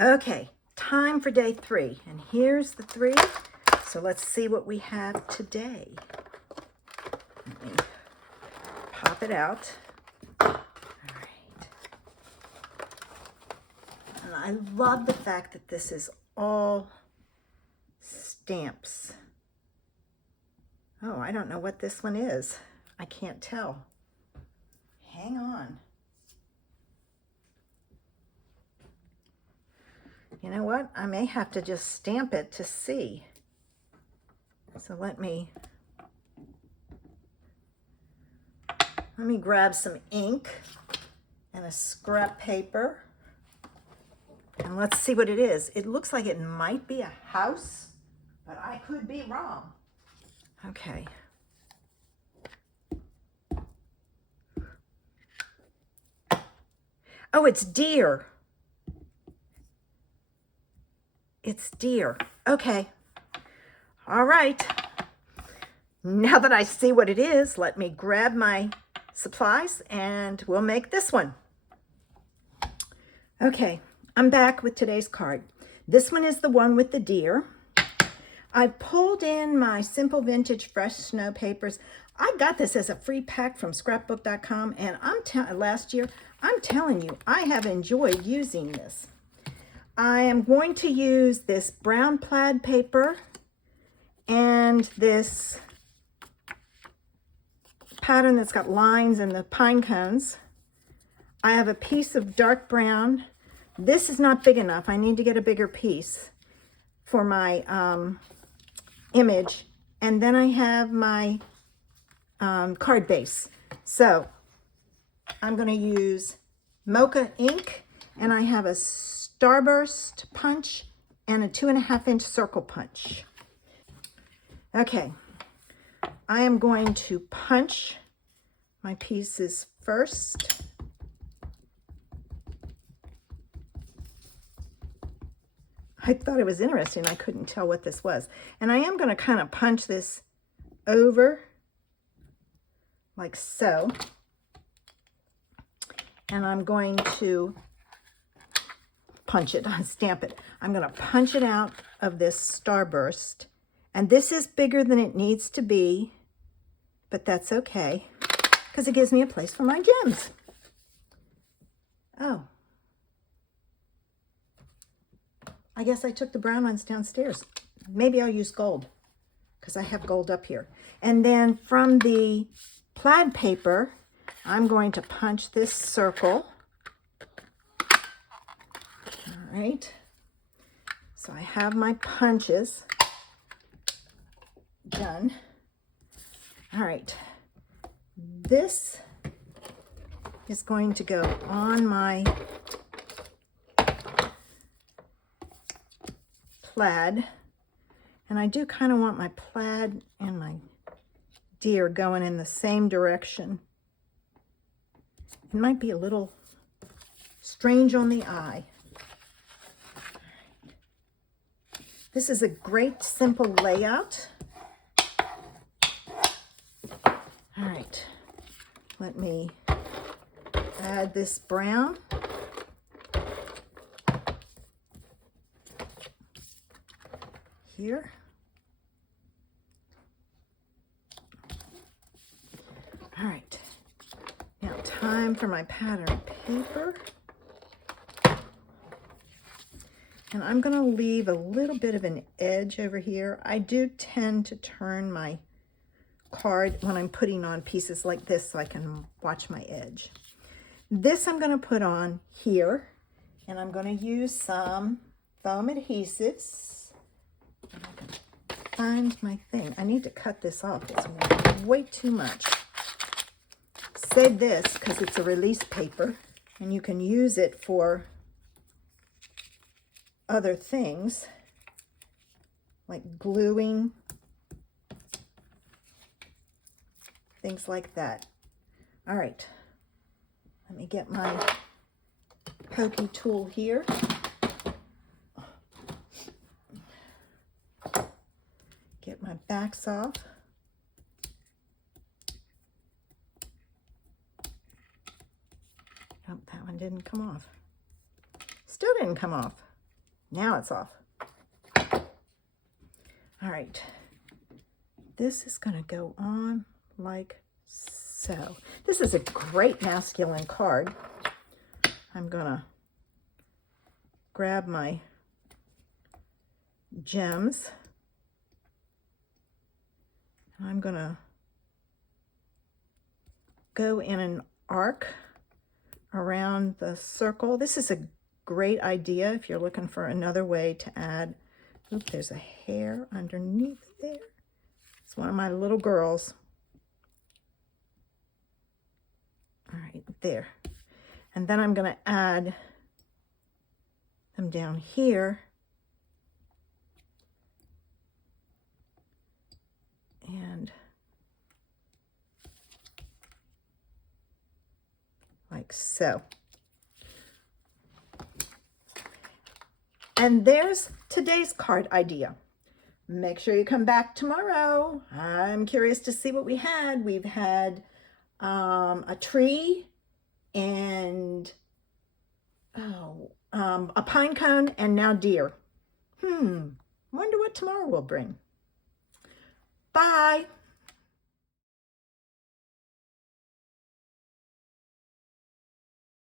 Okay, time for day 3. And here's the 3. So let's see what we have today. Let me pop it out. All right. And I love the fact that this is all stamps. Oh, I don't know what this one is. I can't tell. Hang on. You know what? I may have to just stamp it to see. So let me grab some ink and a scrap paper. And let's see what it is. It looks like it might be a house, but I could be wrong. Okay. Oh, it's deer. It's deer. Okay. All right. Now that I see what it is, let me grab my supplies and we'll make this one. Okay, I'm back with today's card. This one is the one with the deer. I pulled in my Simple Vintage Fresh Snow Papers. I got this as a free pack from scrapbook.com, and last year, I'm telling you, I have enjoyed using this. I am going to use this brown plaid paper and this pattern that's got lines and the pine cones. I have a piece of dark brown. This is not big enough. I need to get a bigger piece for my image. And then I have my card base. So I'm going to use mocha ink, and I have a starburst punch and a 2.5-inch circle punch. Okay, I am going to punch my pieces first. I thought it was interesting. I couldn't tell what this was. And I am going to kind of punch this over like so. And I'm going to punch it, stamp it. I'm going to punch it out of this starburst. And this is bigger than it needs to be, but that's okay, because it gives me a place for my gems. Oh. I guess I took the brown ones downstairs. Maybe I'll use gold, because I have gold up here. And then from the plaid paper, I'm going to punch this circle. All right. So I have my punches done. All right. This is going to go on my plaid, and I do kind of want my plaid and my deer going in the same direction. It might be a little strange on the eye. This is a great simple layout. All right, let me add this brown. Here. All right, now time for my pattern paper. And I'm going to leave a little bit of an edge over here. I do tend to turn my card when I'm putting on pieces like this so I can watch my edge. This I'm going to put on here, and I'm going to use some foam adhesives. I can find my thing. I need to cut this off. It's way too much. Save this because it's a release paper, and you can use it for other things like gluing, things like that. All right, let me get my pokey tool here. Get my backs off. Oh, that one didn't come off. Still didn't come off. Now it's off. All right. This is going to go on like so. This is a great masculine card. I'm going to grab my gems. I'm going to go in an arc around the circle. This is a great idea if you're looking for another way to add. Oop, there's a hair underneath there. It's one of my little girls. All right, there. And then I'm going to add them down here. And like so. And there's today's card idea. Make sure you come back tomorrow. I'm curious to see what we had. We've had a tree and a pine cone and now deer. Wonder what tomorrow will bring. Bye.